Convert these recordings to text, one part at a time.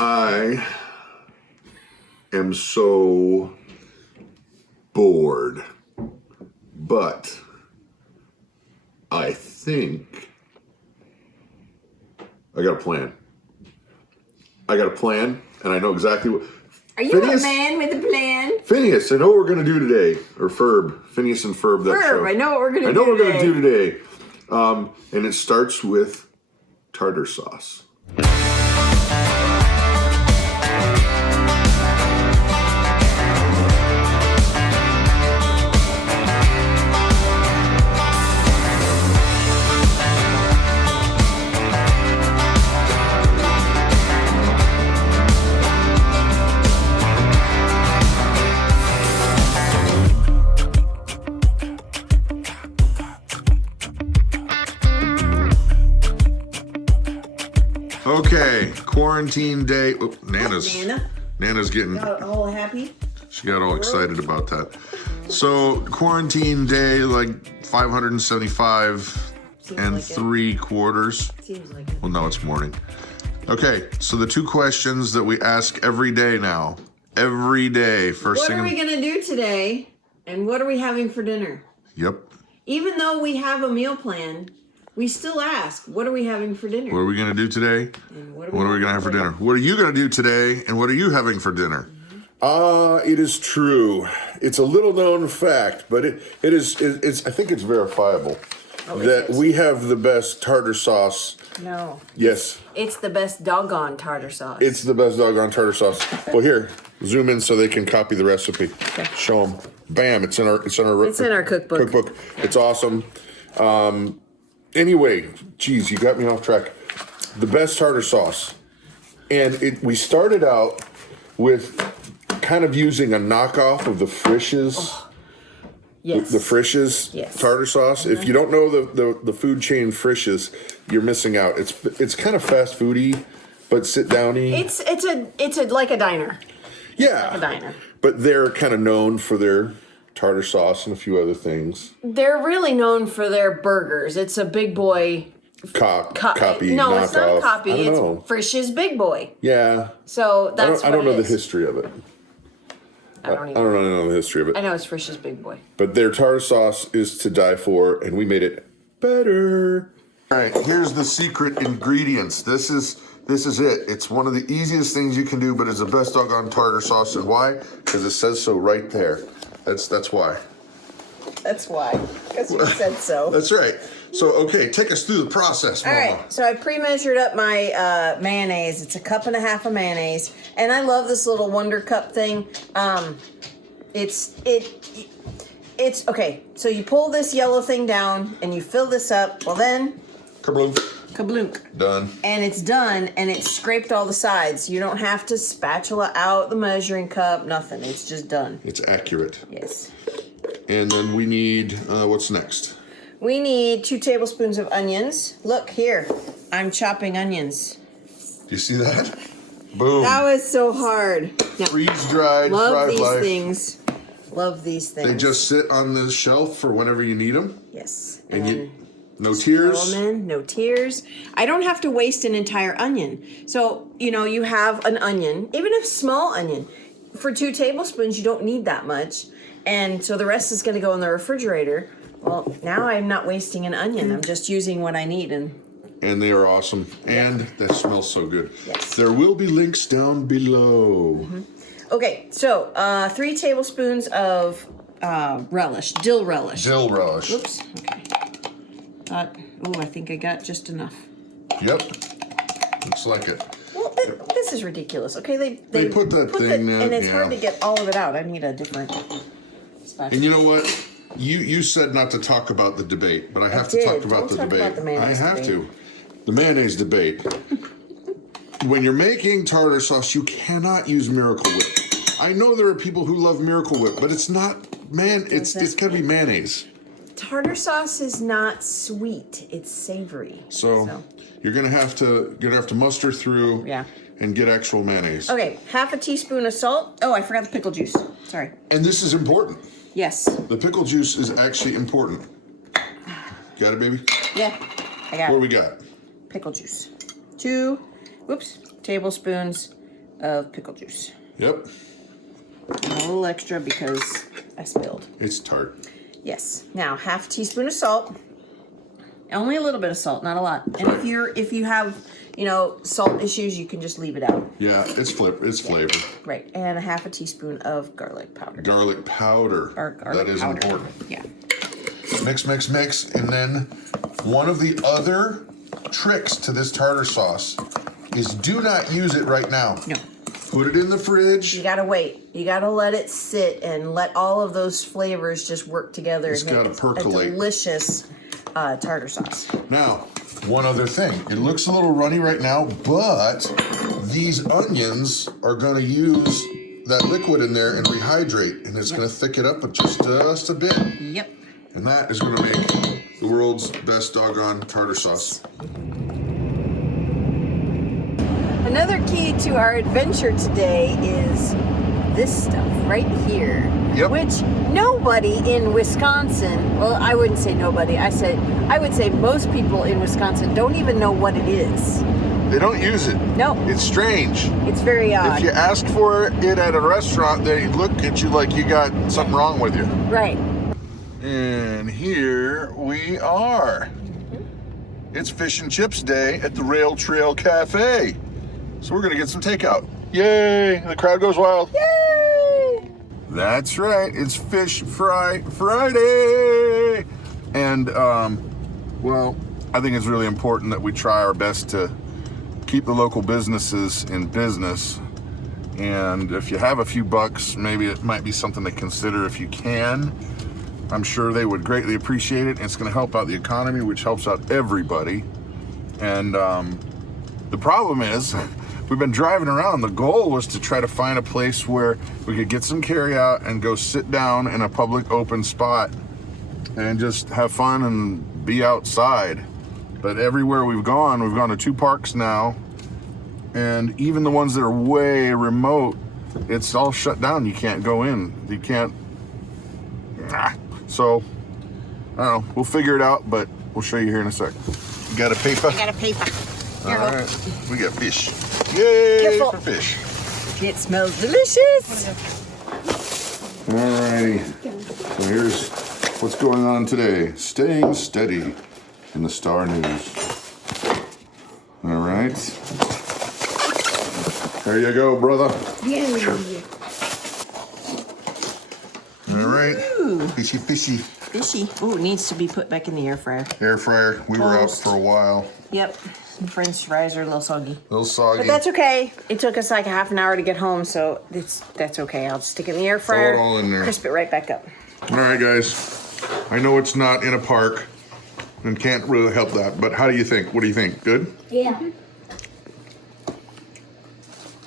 I am so bored, but I think I got a plan. And I know exactly what. Are you Phineas, a man with a plan? Phineas, I know what we're going to do today. Or Ferb. Phineas and Ferb, that show. I know what we're going to do today. I know what we're going to do today. And it starts with tartar sauce. Okay, quarantine day. Oh, Nana's getting got all happy. She got all excited about that. So quarantine day, like 575 and 3/4. Seems like it. Well, no, it's morning. Okay, so the two questions that we ask every day now, first thing. What are we gonna do today? And what are we having for dinner? Yep. Even though we have a meal plan, we still ask, what are we having for dinner? What are we going to do today? And what are we going to have for dinner? What are you going to do today? And what are you having for dinner? It is true. It's a little known fact, but it's I think it's verifiable that we have the best tartar sauce. No. Yes. It's the best doggone tartar sauce. It's the best doggone tartar sauce. Well, here, zoom in so they can copy the recipe. Okay. Show them. Bam! It's in our cookbook. Cookbook. It's awesome. Anyway, geez, you got me off track. The best tartar sauce. And we started out with kind of using a knockoff of the Frisch's. Oh, yes. The Frisch's tartar sauce. Mm-hmm. If you don't know the food chain Frisch's, you're missing out. It's kind of fast foody, but sit downy. It's like a diner. Yeah. Like a diner. But they're kind of known for their tartar sauce and a few other things. They're really known for their burgers. It's a big boy copy. No, knockoff. It's not a copy. It's know. Frisch's Big Boy. Yeah. So that's I don't know the history of it. I don't really know the history of it. I know it's Frisch's Big Boy. But their tartar sauce is to die for, and we made it better. All right, here's the secret ingredients. This is it. It's one of the easiest things you can do, but it's the best doggone tartar sauce. And why? Because it says so right there. That's why. That's why. Because you said so. That's right. So, okay, take us through the process, Mama. All right, so I pre-measured up my mayonnaise. It's 1.5 cups of mayonnaise. And I love this little Wonder Cup thing. It's okay, so you pull this yellow thing down and you fill this up. Well then... Kablunk. Done. And it's done, and it's scraped all the sides. You don't have to spatula out the measuring cup, nothing. It's just done. It's accurate. Yes. And then we need, what's next? We need 2 tablespoons of onions. Look here, I'm chopping onions. Do you see that? Boom. That was so hard. Now, freeze-dried, fried life. Love these things. They just sit on the shelf for whenever you need them? Yes. And no tears? No tears. I don't have to waste an entire onion. So, you have an onion, even a small onion. For 2 tablespoons, you don't need that much. And so the rest is going to go in the refrigerator. Well, now I'm not wasting an onion. I'm just using what I need. And they are awesome. And that smells so good. Yes. There will be links down below. Mm-hmm. Okay, so 3 tablespoons of relish, dill relish. Dill relish. Oops, okay. I think I got just enough. Yep, looks like it. Well, this is ridiculous. Okay, they put that thing in, and it's hard to get all of it out. I need a different spatula. And you know what? You said not to talk about the debate, but I have to talk about the debate. I have to. The mayonnaise debate. When you're making tartar sauce, you cannot use Miracle Whip. I know there are people who love Miracle Whip, but it's not, it's gotta be mayonnaise. Tartar sauce is not sweet, it's savory. So you're gonna have to muster through and get actual mayonnaise. Okay, 1/2 teaspoon of salt. Oh, I forgot the pickle juice. Sorry. And this is important. Yes. The pickle juice is actually important. Got it, baby? Yeah, I got it. What do we got? Pickle juice. 2 tablespoons of pickle juice. Yep. And a little extra because I spilled. It's tart. Yes. Now, half a teaspoon of salt. Only a little bit of salt, not a lot. And if you have, you know, salt issues, you can just leave it out. Yeah, it's flavor. Right. And a half a teaspoon of garlic powder. Garlic powder. That is important. Yeah. Mix, mix, mix. And then one of the other tricks to this tartar sauce is do not use it right now. No. Put it in the fridge. You gotta wait. You gotta let it sit and let all of those flavors just work together. It's gotta percolate. A delicious tartar sauce. Now, one other thing. It looks a little runny right now, but these onions are gonna use that liquid in there and rehydrate, and it's gonna thicken it up just a bit. Yep. And that is gonna make the world's best doggone tartar sauce. Another key to our adventure today is this stuff right here. Yep. Which nobody in Wisconsin, well, I wouldn't say nobody, I would say most people in Wisconsin don't even know what it is. They don't use it. No. It's strange. It's very odd. If you ask for it at a restaurant, they look at you like you got something wrong with you. Right. And here we are. It's Fish and Chips Day at the Rail Trail Cafe. So we're gonna get some takeout. Yay! The crowd goes wild. Yay! That's right, it's Fish Fry Friday! And, well, I think it's really important that we try our best to keep the local businesses in business. And if you have a few bucks, maybe it might be something to consider if you can. I'm sure they would greatly appreciate it. It's gonna help out the economy, which helps out everybody. And the problem is, we've been driving around. The goal was to try to find a place where we could get some carry out and go sit down in a public open spot and just have fun and be outside. But everywhere we've gone to 2 parks now, and even the ones that are way remote, it's all shut down. You can't go in. You can't. So, I don't know. We'll figure it out, but we'll show you here in a sec. You got a paper? I got a paper. All right. We got fish. Yay Careful. for fish. It smells delicious. All righty. So here's what's going on today. Staying steady in the Star News. All right. There you go, brother. Yeah. All right. Ooh. Fishy, fishy. Fishy. Oh, it needs to be put back in the air fryer. Air fryer. We were out for a while. Yep. French fries are a little soggy. A little soggy. But that's okay. It took us like a half an hour to get home, so that's okay. I'll just stick it in the air fryer. Throw it all in there. Crisp it right back up. All right, guys. I know it's not in a park and can't really help that, but how do you think? What do you think? Good? Yeah.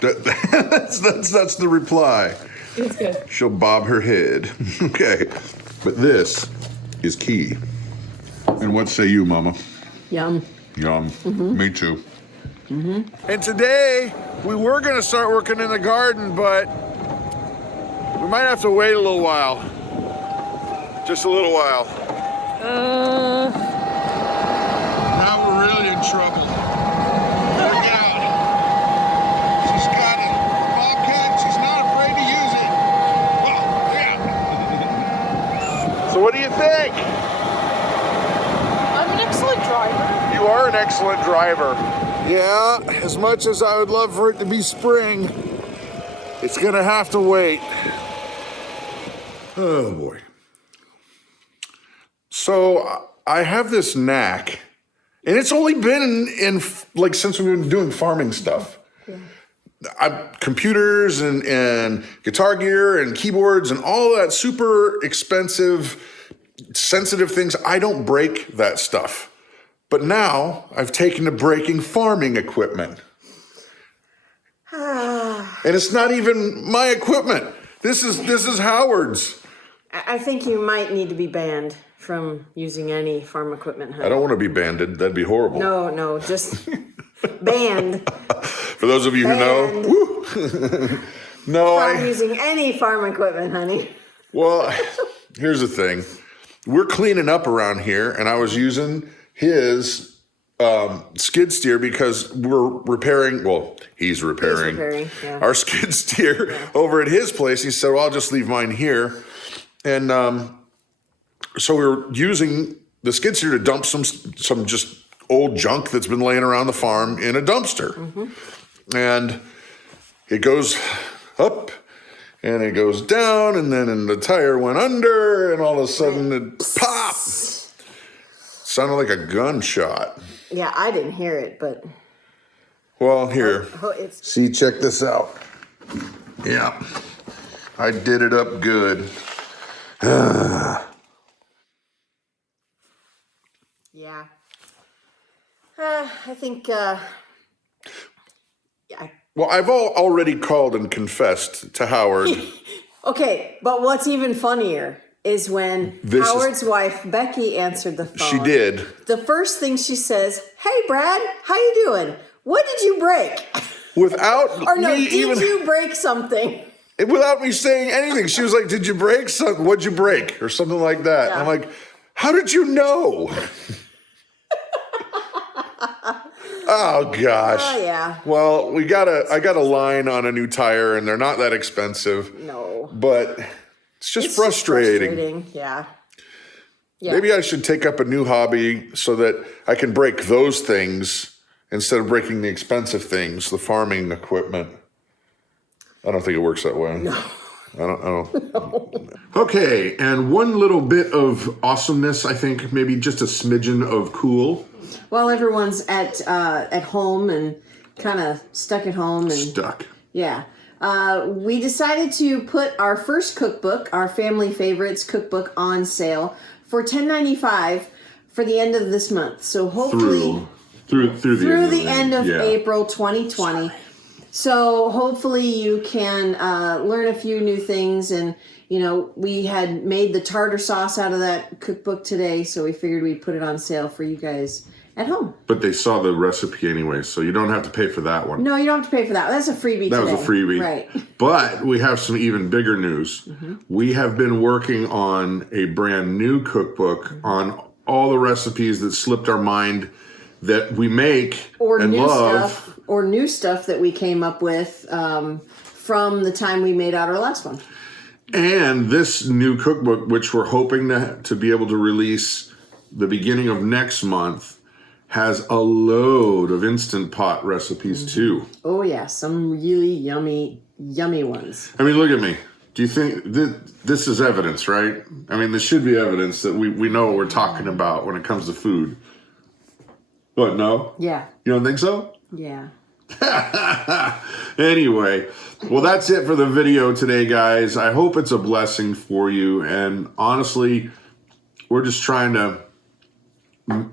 That's the reply. It's good. She'll bob her head. Okay. But this is key. And what say you, Mama? Yum. Yum. Me too. And today, we were going to start working in the garden, but we might have to wait a little while. Just a little while. Now we're really in trouble. Look out. She's got a bobcat. She's not afraid to use it. Oh, yeah. So what do you think? I'm an excellent driver. You are an excellent driver. Yeah, as much as I would love for it to be spring, it's gonna have to wait. Oh boy. So I have this knack, and it's only been in like since we've been doing farming stuff. Yeah. Computers and guitar gear and keyboards and all that super expensive, sensitive things, I don't break that stuff. But now I've taken to breaking farming equipment. And it's not even my equipment. This is Howard's. I think you might need to be banned from using any farm equipment, honey. I don't want to be banded. That'd be horrible. No, just banned. For those of you who know, woo. No, From using any farm equipment, honey. Well, here's the thing. We're cleaning up around here, and I was using his skid steer because we're repairing. Well, he's repairing, yeah. our skid steer over at his place. He said, well, I'll just leave mine here. And so we were using the skid steer to dump some just old junk that's been laying around the farm in a dumpster. And it goes up and it goes down, and then the tire went under, and all of a sudden it popped. Sounded like a gunshot. Yeah, I didn't hear it, but... Well, here. It's... See, check this out. Yeah. I did it up good. Yeah. I think... yeah. Well, I've already called and confessed to Howard. Okay, but what's even funnier is when Howard's wife, Becky, answered the phone. She did. The first thing she says, hey, Brad, how you doing? What did you break? Without Or no, me did even... you break something? Without me saying anything. She was like, did you break something? What'd you break? Or something like that. Yeah. I'm like, how did you know? Oh, gosh. Oh, yeah. Well, I got a line on a new tire, and they're not that expensive. No. But it's just frustrating. Yeah. Maybe I should take up a new hobby so that I can break those things instead of breaking the expensive things, the farming equipment. I don't think it works that way. No. I don't. No. Okay, and one little bit of awesomeness, I think, maybe just a smidgen of cool. While everyone's at home and kind of stuck at home and stuck. Yeah. We decided to put our first cookbook, our family favorites cookbook, on sale for $10.95 for the end of this month. So hopefully through the end of April 2020. So hopefully you can learn a few new things. And you know, we had made the tartar sauce out of that cookbook today, so we figured we'd put it on sale for you guys at home. But they saw the recipe anyway, so you don't have to pay for that one. No, you don't have to pay for that. That's a freebie That today. was a freebie. Right. But we have some even bigger news. We have been working on a brand new cookbook on all the recipes that slipped our mind that we make and love. Or new stuff that we came up with from the time we made out our last one. And this new cookbook, which we're hoping to be able to release the beginning of next month, has a load of Instant Pot recipes too. Oh yeah, some really yummy ones. I mean, look at me. Do you think this is evidence, right? I mean, this should be evidence that we know what we're talking about when it comes to food. What, no? Yeah. You don't think so? Yeah. Anyway, well, that's it for the video today, guys. I hope it's a blessing for you. And honestly, we're just trying to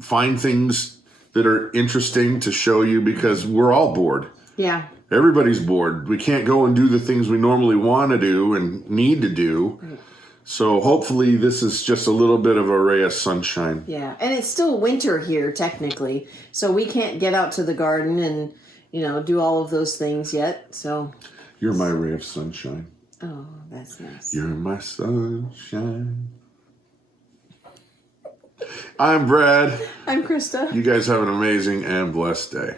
find things that are interesting to show you because we're all bored. Yeah. Everybody's bored. We can't go and do the things we normally want to do and need to do. Right. So hopefully this is just a little bit of a ray of sunshine. Yeah, and it's still winter here technically, so we can't get out to the garden and, you know, do all of those things yet. So you're my ray of sunshine. Oh, that's nice. You're my sunshine. I'm Brad. I'm Krista. You guys have an amazing and blessed day.